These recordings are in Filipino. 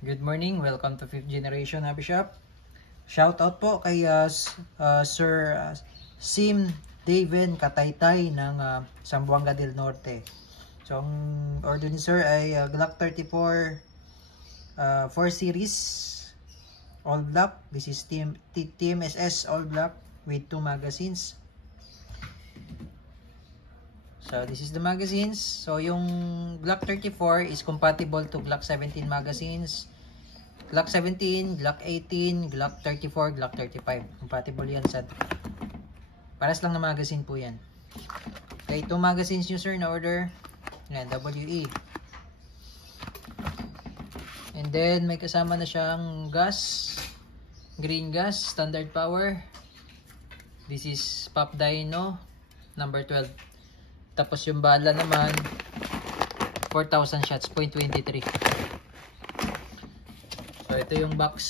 Good morning, welcome to 5th Generation Hobby Shop. Shout out po kay Sir Sim Daven Kataytay ng Zamboanga del Norte. So ang order ni Sir ay Glock 34 4 series all black. This is TMSS all black with 2 magazines. So this is the magazines. So yung Glock 34 is compatible to Glock 17 magazines. Glock 17, Glock 18, Glock 34, Glock 35. Compatible yan sa paras lang na magazine po yan. Okay, 2 magazines nyo sir na order. Yan, WE. And then may kasama na siyang gas. Green gas, standard power. This is Pop Dino number 12. Tapos yung bala naman 4,000 shots, .23. So ito yung box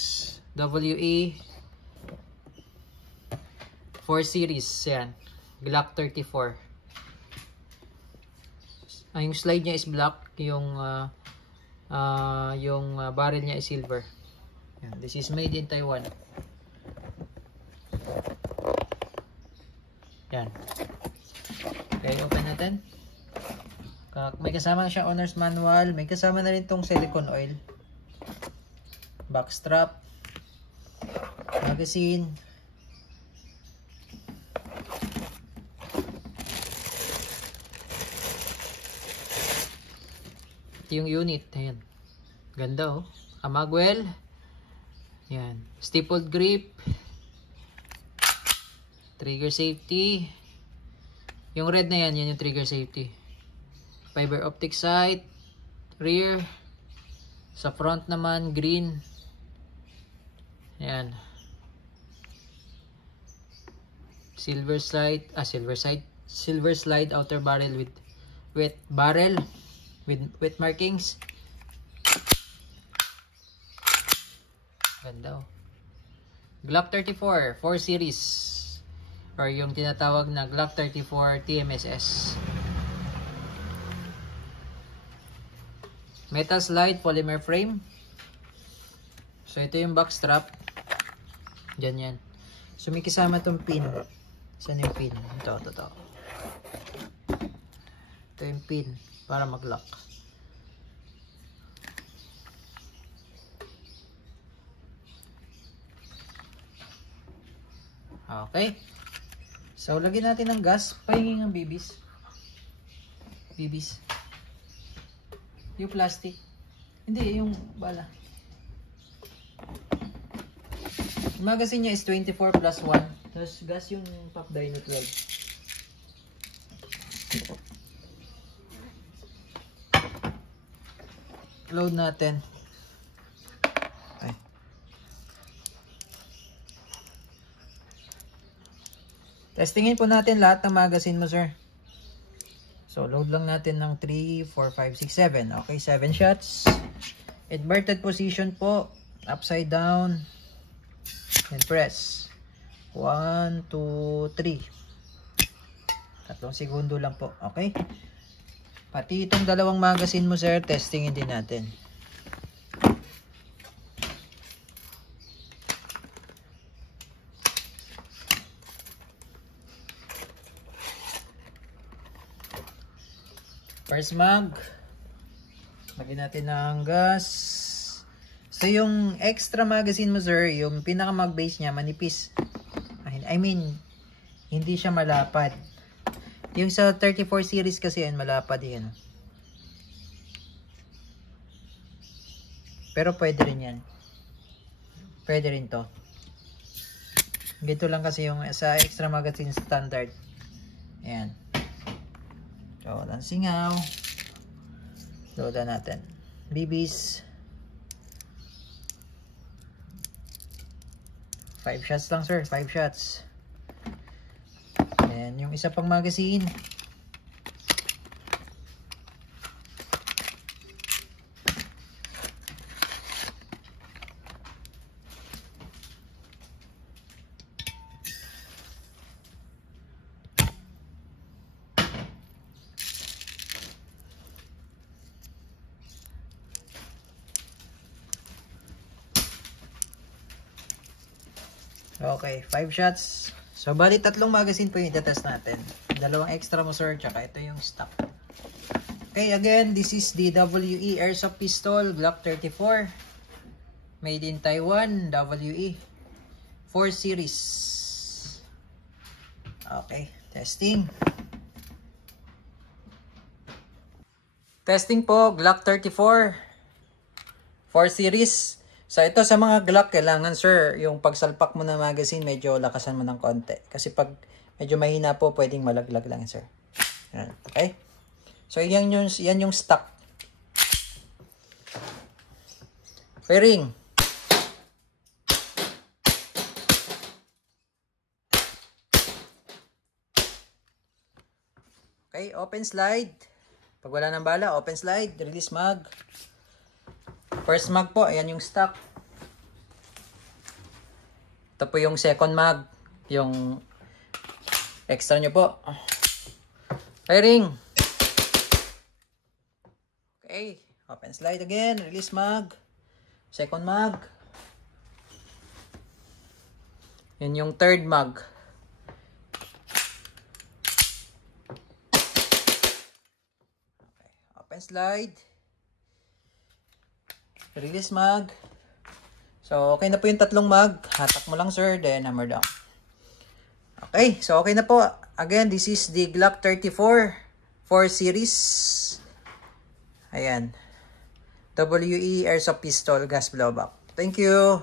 WE 4 series, yan. Glock 34. Yung slide niya is black, yung barrel niya is silver. Yan. This is made in Taiwan. Yan. Okay, open natin. May kasama siya owner's manual. May kasama na rin tong silicone oil. Backstrap. Magazine. Ito yung unit. Ayan. Ganda oh. Amagwell. Yan. Stapled grip. Trigger safety. Yung red na yan, yan yung trigger safety. Fiber optic sight, rear. Sa front naman, green. Ayan. Silver slide outer barrel with wet markings. Ganda oh. Glock 34 4 series. Or yung tinatawag na Glock 34 TMSS. Metal slide polymer frame. So ito yung back strap. Diyan yan. So may kasama tong pin. Saan yung pin? Ito. Ito yung pin para mag-lock. Okay. So, lagyan natin ng gas. Pahingin ng bibis. Yung plastic. Hindi, yung bala. Yung magazine niya is 24 plus 1. Tapos, gas yung Pop Dino 12. Load natin. Okay. Testingin po natin lahat ng magazine mo, sir. So, load lang natin ng 3, 4, 5, 6, 7. Okay, 7 shots. Inverted position po. Upside down. And press. 1, 2, 3. 3 segundo lang po. Okay. Pati itong dalawang magazine mo, sir, testingin din natin. First mag, lagyan natin ng gas. So yung extra magazine mo, sir, yung pinaka mag base niya manipis. I mean, hindi siya malapad. Yung sa 34 series kasi yan, malapad yan. Pero pwede rin yan. Pwede rin to. Gito lang kasi yung sa extra magazine standard. Ayan. So, walang singaw. Loadan natin. BBs. 5 shots lang, sir. 5 shots. And yung isa pang magazine. Okay, 5 shots. So, bali 3 magazine po yung itatest natin. 2 extra mo, sir, tsaka ito yung stock. Okay, again, this is the WE Airsoft Pistol Glock 34. Made in Taiwan, WE. 4 series. Okay, testing. Testing po, Glock 34. 4 series. So, ito sa mga Glock, kailangan, sir, yung pagsalpak mo ng magazine, medyo lakasan mo ng konti. Kasi pag medyo mahina po, pwedeng malaglag lang, sir. Yan, okay? So, yan yung stock. Firing. Okay, open slide. Pag wala ng bala, open slide, release mag. First mag po, ayan yung stock. Ito po yung second mag, yung extra nyo po. Firing. Okay, open slide again, release mag. Second mag. Yan yung third mag. Okay, open slide. Release mag. So, okay na po yung 3 mag. Hatak mo lang, sir. Then, hammer down. Okay. So, okay na po. Again, this is the Glock 34 4 series. Ayan. WE Airsoft Pistol Gas Blowback. Thank you.